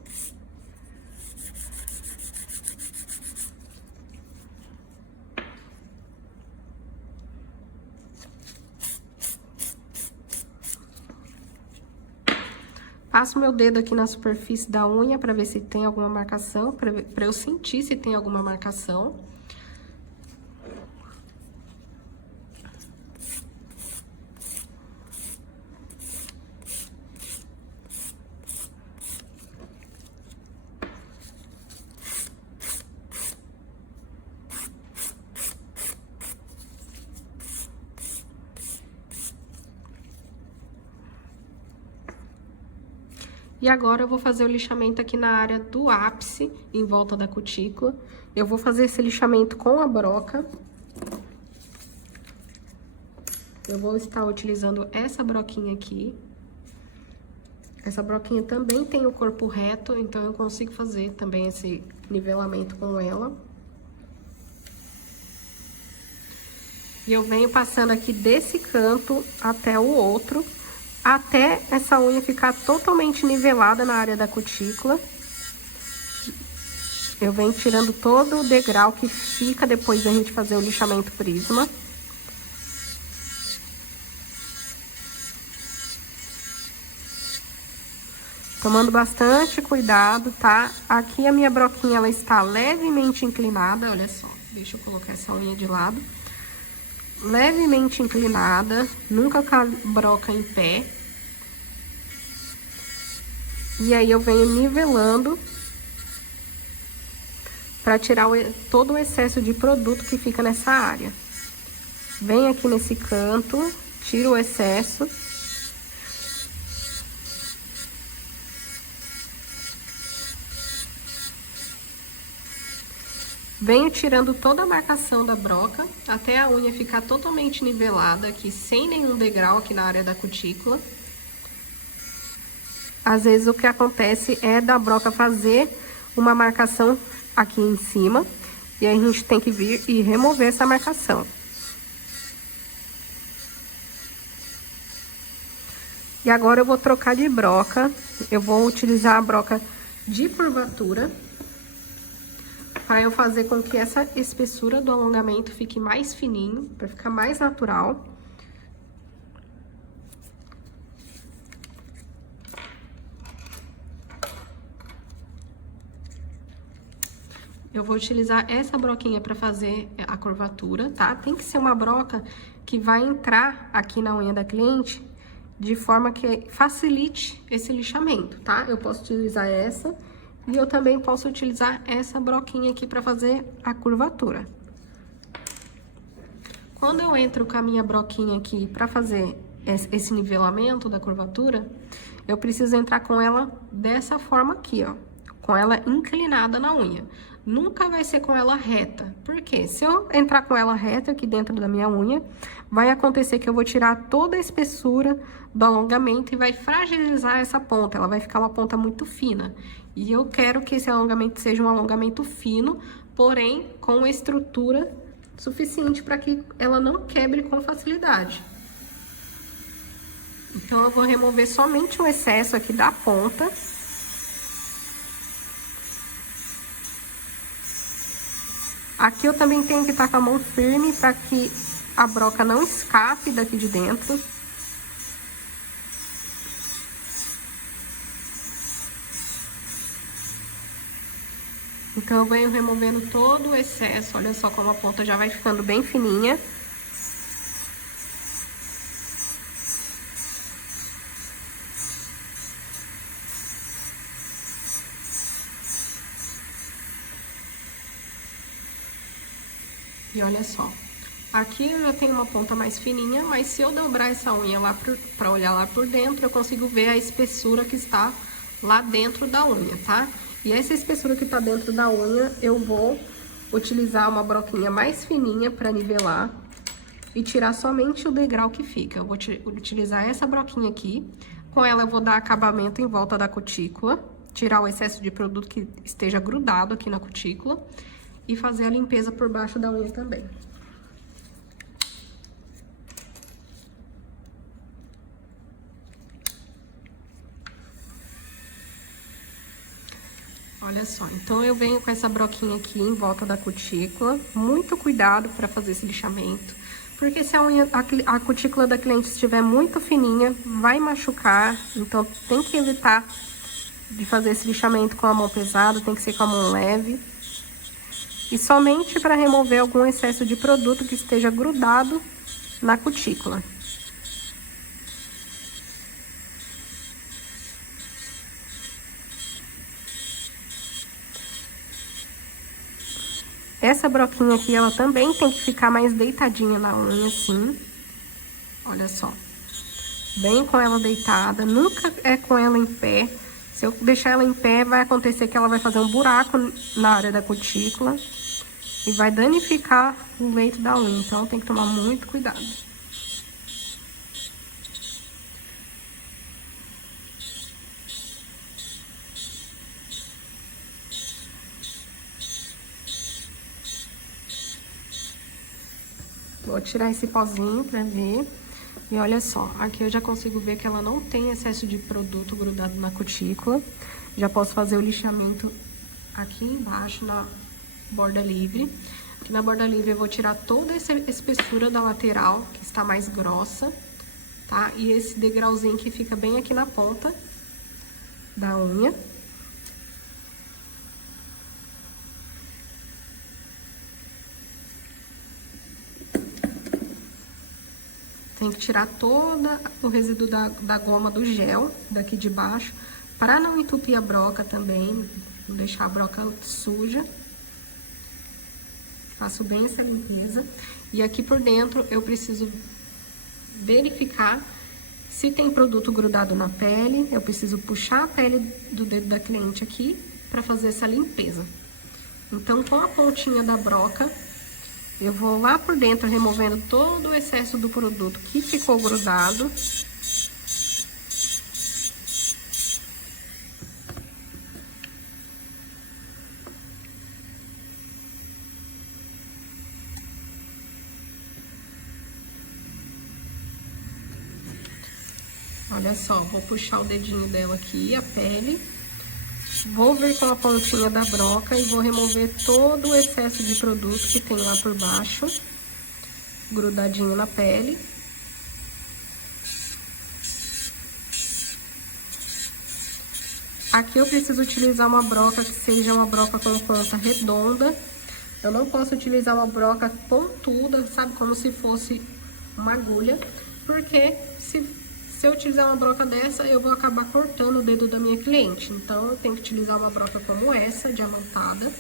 Passo meu dedo aqui na superfície da unha pra ver se tem alguma marcação, pra eu sentir se tem alguma marcação. E agora, eu vou fazer o lixamento aqui na área do ápice, em volta da cutícula. Eu vou fazer esse lixamento com a broca. Eu vou estar utilizando essa broquinha aqui. Essa broquinha também tem o corpo reto, então eu consigo fazer também esse nivelamento com ela. E eu venho passando aqui desse canto até o outro, até essa unha ficar totalmente nivelada na área da cutícula. Eu venho tirando todo o degrau que fica depois da gente fazer o lixamento prisma. Tomando bastante cuidado, tá? Aqui a minha broquinha, ela está levemente inclinada, olha só. Deixa eu colocar essa unha de lado. Levemente inclinada, nunca com a broca em pé. E aí, eu venho nivelando pra tirar todo o excesso de produto que fica nessa área. Venho aqui nesse canto, tiro o excesso. Venho tirando toda a marcação da broca, até a unha ficar totalmente nivelada aqui, sem nenhum degrau aqui na área da cutícula. às vezes o que acontece é da broca fazer uma marcação aqui em cima, e aí a gente tem que vir e remover essa marcação. E agora eu vou trocar de broca, eu vou utilizar a broca de curvatura, para eu fazer com que essa espessura do alongamento fique mais fininho, para ficar mais natural. Eu vou utilizar essa broquinha para fazer a curvatura, tá? Tem que ser uma broca que vai entrar aqui na unha da cliente de forma que facilite esse lixamento, tá? Eu posso utilizar essa e eu também posso utilizar essa broquinha aqui para fazer a curvatura. Quando eu entro com a minha broquinha aqui para fazer esse nivelamento da curvatura, eu preciso entrar com ela dessa forma aqui, ó, com ela inclinada na unha. Nunca vai ser com ela reta, porque se eu entrar com ela reta aqui dentro da minha unha, vai acontecer que eu vou tirar toda a espessura do alongamento e vai fragilizar essa ponta, ela vai ficar uma ponta muito fina. E eu quero que esse alongamento seja um alongamento fino, porém com estrutura suficiente para que ela não quebre com facilidade. Então, eu vou remover somente o excesso aqui da ponta. Aqui eu também tenho que estar com a mão firme para que a broca não escape daqui de dentro. Então, eu venho removendo todo o excesso. Olha só como a ponta já vai ficando bem fininha. E olha só, aqui eu já tenho uma ponta mais fininha, mas se eu dobrar essa unha lá pra olhar lá por dentro, eu consigo ver a espessura que está lá dentro da unha, tá? E essa espessura que tá dentro da unha, eu vou utilizar uma broquinha mais fininha pra nivelar e tirar somente o degrau que fica. Eu vou utilizar essa broquinha aqui, com ela eu vou dar acabamento em volta da cutícula, tirar o excesso de produto que esteja grudado aqui na cutícula, e fazer a limpeza por baixo da unha também. Olha só, então eu venho com essa broquinha aqui em volta da cutícula, muito cuidado para fazer esse lixamento, porque se a cutícula da cliente estiver muito fininha, vai machucar, então tem que evitar de fazer esse lixamento com a mão pesada, tem que ser com a mão leve. E somente para remover algum excesso de produto que esteja grudado na cutícula. Essa broquinha aqui, ela também tem que ficar mais deitadinha na unha, assim. Olha só. Bem com ela deitada, nunca é com ela em pé. Se eu deixar ela em pé, vai acontecer que ela vai fazer um buraco na área da cutícula e vai danificar o leito da unha, então tem que tomar muito cuidado. Vou tirar esse pozinho pra ver. E olha só, aqui eu já consigo ver que ela não tem excesso de produto grudado na cutícula. Já posso fazer o lixamento aqui embaixo na borda livre. Aqui na borda livre eu vou tirar toda essa espessura da lateral, que está mais grossa, tá? E esse degrauzinho que fica bem aqui na ponta da unha. Tem que tirar todo o resíduo da goma do gel daqui de baixo, para não entupir a broca também, não deixar a broca suja. Faço bem essa limpeza. E aqui por dentro eu preciso verificar se tem produto grudado na pele. Eu preciso puxar a pele do dedo da cliente aqui para fazer essa limpeza. Então, com a pontinha da broca, eu vou lá por dentro removendo todo o excesso do produto que ficou grudado. Olha só, vou puxar o dedinho dela aqui, a pele. Vou vir com a pontinha da broca e vou remover todo o excesso de produto que tem lá por baixo, grudadinho na pele. Aqui eu preciso utilizar uma broca que seja uma broca com ponta redonda. Eu não posso utilizar uma broca pontuda, sabe? Como se fosse uma agulha. Porque se eu utilizar uma broca dessa, eu vou acabar cortando o dedo da minha cliente. Então, eu tenho que utilizar uma broca como essa, diamantada.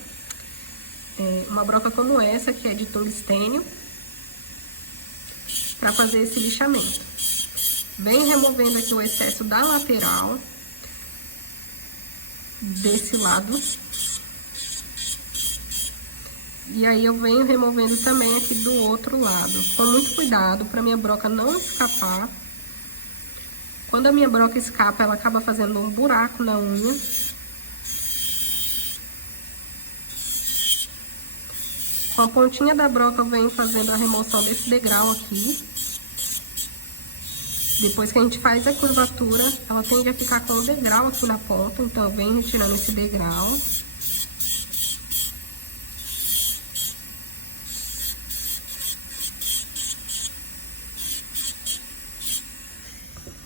Uma broca como essa, que é de tungstênio. Pra fazer esse lixamento. Vem removendo aqui o excesso da lateral. Desse lado. E aí, eu venho removendo também aqui do outro lado. Com muito cuidado, pra minha broca não escapar. Quando a minha broca escapa, ela acaba fazendo um buraco na unha. Com a pontinha da broca, eu venho fazendo a remoção desse degrau aqui. Depois que a gente faz a curvatura, ela tende a ficar com o degrau aqui na ponta. Então, eu venho retirando esse degrau.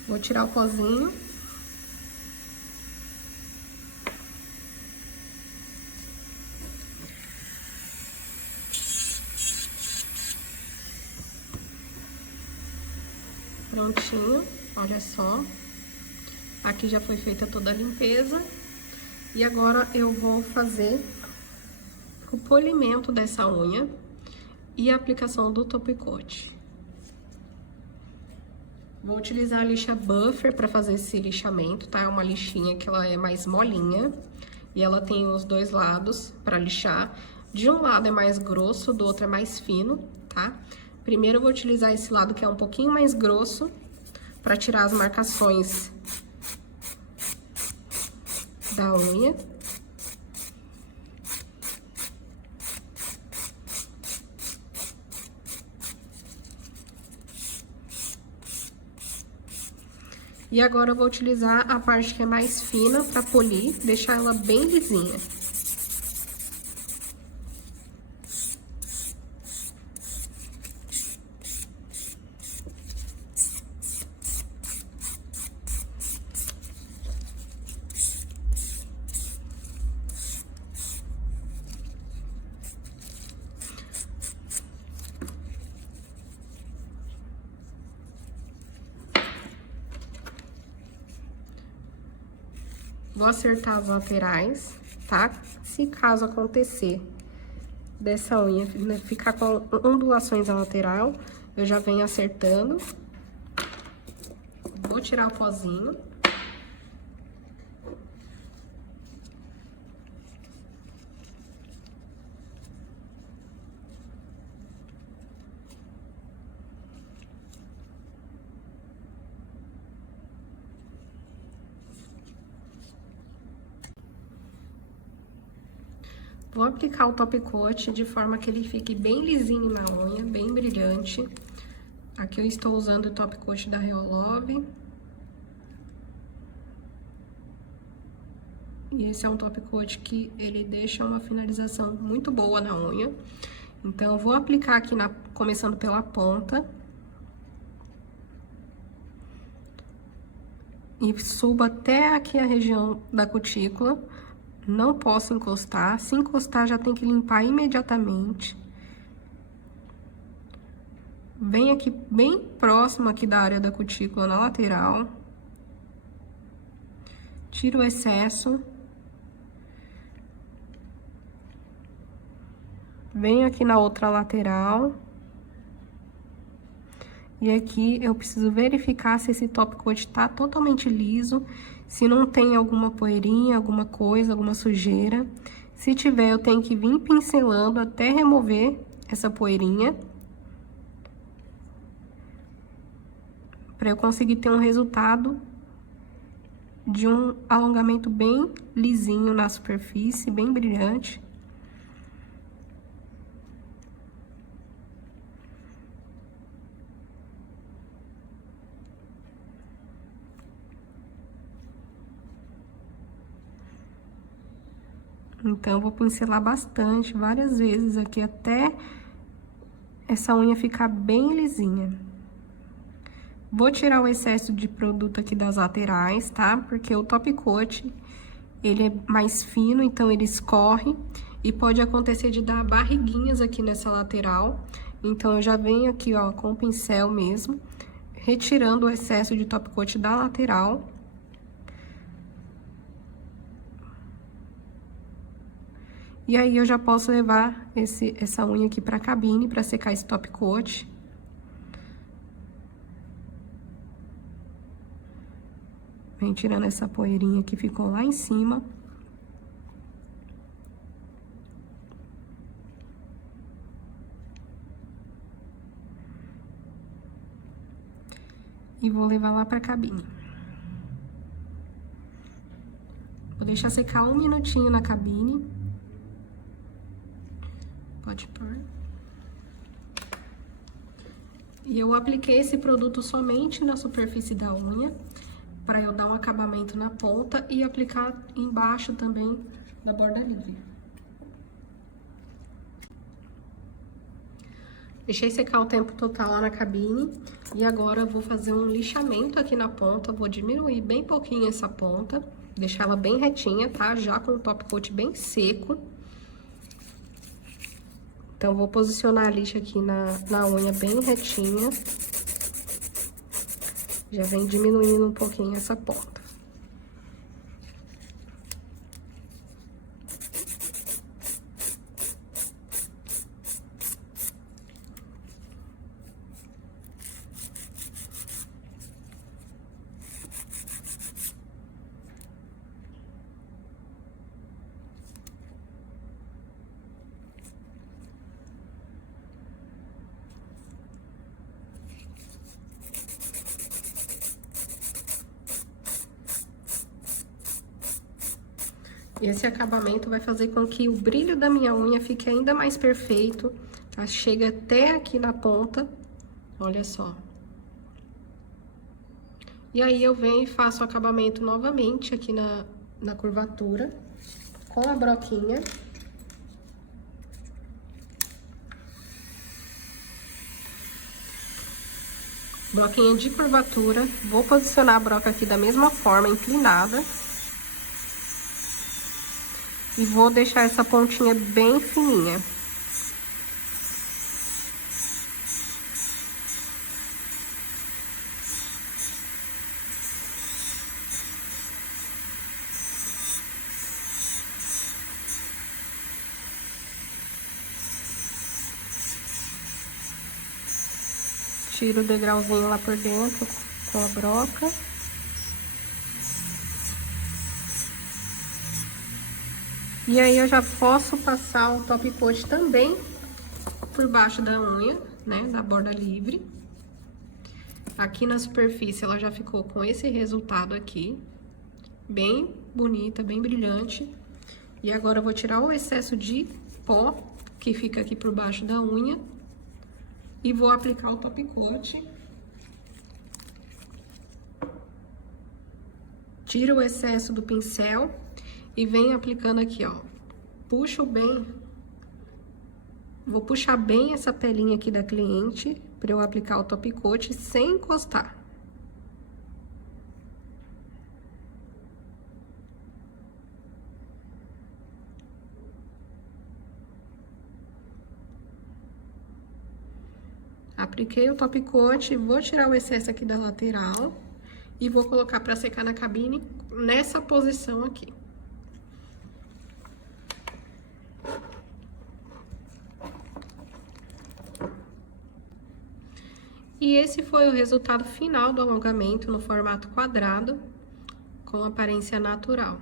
Vou tirar o pozinho. Prontinho, olha só. Aqui já foi feita toda a limpeza. E agora eu vou fazer o polimento dessa unha e a aplicação do top coat. Vou utilizar a lixa Buffer para fazer esse lixamento, tá? É uma lixinha que ela é mais molinha e ela tem os dois lados para lixar. De um lado é mais grosso, do outro é mais fino, tá? Primeiro eu vou utilizar esse lado que é um pouquinho mais grosso para tirar as marcações da unha. E agora eu vou utilizar a parte que é mais fina para polir, deixar ela bem lisinha. Vou acertar as laterais, tá? Se caso acontecer dessa unha ficar com ondulações na lateral, eu já venho acertando. Vou tirar o pozinho. Vou aplicar o top coat de forma que ele fique bem lisinho na unha, bem brilhante. Aqui eu estou usando o top coat da Reolove. E esse é um top coat que ele deixa uma finalização muito boa na unha. Então, eu vou aplicar aqui, começando pela ponta. E subo até aqui a região da cutícula. Não posso encostar. Se encostar, já tem que limpar imediatamente. Vem aqui bem próximo aqui da área da cutícula, na lateral. Tiro o excesso. Venho aqui na outra lateral. E aqui eu preciso verificar se esse top coat tá totalmente liso, se não tem alguma poeirinha, alguma coisa, alguma sujeira. Se tiver, eu tenho que vir pincelando até remover essa poeirinha. Para eu conseguir ter um resultado de um alongamento bem lisinho na superfície, bem brilhante. Então, eu vou pincelar bastante, várias vezes aqui, até essa unha ficar bem lisinha. Vou tirar o excesso de produto aqui das laterais, tá? Porque o top coat, ele é mais fino, então ele escorre e pode acontecer de dar barriguinhas aqui nessa lateral. Então, eu já venho aqui, ó, com o pincel mesmo, retirando o excesso de top coat da lateral. E aí, eu já posso levar essa unha aqui pra cabine pra secar esse top coat. Vem tirando essa poeirinha que ficou lá em cima. E vou levar lá pra cabine. Vou deixar secar 1 minutinho na cabine. Pode pôr. E eu apliquei esse produto somente na superfície da unha, para eu dar um acabamento na ponta e aplicar embaixo também da borda livre. Deixei secar o tempo total lá na cabine e agora eu vou fazer um lixamento aqui na ponta. Vou diminuir bem pouquinho essa ponta, deixar ela bem retinha, tá? Já com o top coat bem seco. Então, vou posicionar a lixa aqui na unha bem retinha. Já vem diminuindo um pouquinho essa ponta. E esse acabamento vai fazer com que o brilho da minha unha fique ainda mais perfeito, tá? Chega até aqui na ponta, olha só. E aí, eu venho e faço o acabamento novamente aqui na curvatura, com a broquinha. Broquinha de curvatura, vou posicionar a broca aqui da mesma forma, inclinada. E vou deixar essa pontinha bem fininha. Tiro o degrauzinho lá por dentro com a broca. E aí, eu já posso passar o top coat também por baixo da unha, né, da borda livre. Aqui na superfície, ela já ficou com esse resultado aqui, bem bonita, bem brilhante. E agora, eu vou tirar o excesso de pó que fica aqui por baixo da unha e vou aplicar o top coat. Tiro o excesso do pincel e venho aplicando aqui, ó. Puxo bem. Vou puxar bem essa pelinha aqui da cliente para eu aplicar o top coat sem encostar. Apliquei o top coat, vou tirar o excesso aqui da lateral e vou colocar para secar na cabine nessa posição aqui. E esse foi o resultado final do alongamento no formato quadrado, com aparência natural.